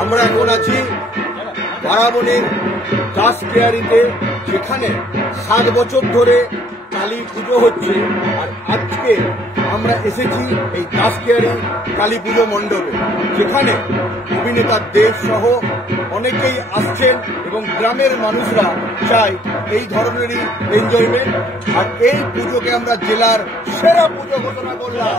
আমরা এখন আছি বারাবণীর দাস কেয়ারিতে, যেখানে 7 বছর ধরে কালী পুজো হচ্ছে। আর আজকে আমরা এসেছি এই দাস কেয়ারি কালী পুজো মণ্ডপে, যেখানে অভিনেতা দেব সহ অনেকেই আসছেন এবং গ্রামের মানুষরা চায় এই ধরনেরই এনজয়মেন্ট। আর এই পুজোকে আমরা জেলার সেরা পুজো ঘোষণা করলাম।